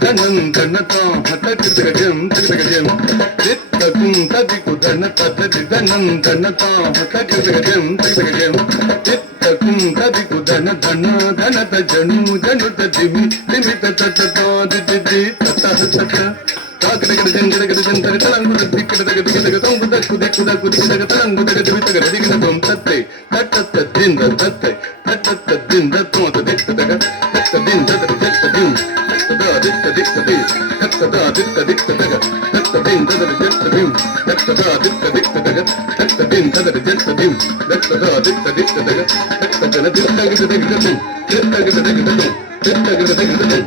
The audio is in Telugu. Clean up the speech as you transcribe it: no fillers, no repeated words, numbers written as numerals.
ధనం ధనతో హత కృతగజం తగజం దిత్తకుం తదికు ధన ధన తది ధనందన తామ తగజం తగజం చిత్తకుం తదికు ధన ధన ధన తజను జను తదిమి తిమి తత తాది దిది తత తత తాకడగడ జంగడగడ జంతర తలంగుడ దిక్కడ దిగడ తొంగు దక్కు దిక్కు దక్కు దిగడ తలంగు దగ దిగడ దిగడ తొం తత్తే తట్ట దింద తత్తే తట్ట దింద తోత దిక్కు దగ తట్ట దింద దగ తట్ట దిం తట్ట దిక్క దిక్క ది తట్ట దిక్క దిక్క దగ తట్ట దింద దగ తట్ట దిం తట్ట దిక్క దిక్క దగ తట్ట దింద దగ తట్ట దిం తట్ట దిక్క దిక్క దగ తట్ట దగ దిక్క దిక్క దిం తట్ట దిక్క దిక్క దిం తట్ట దిక్క దిక్క దిం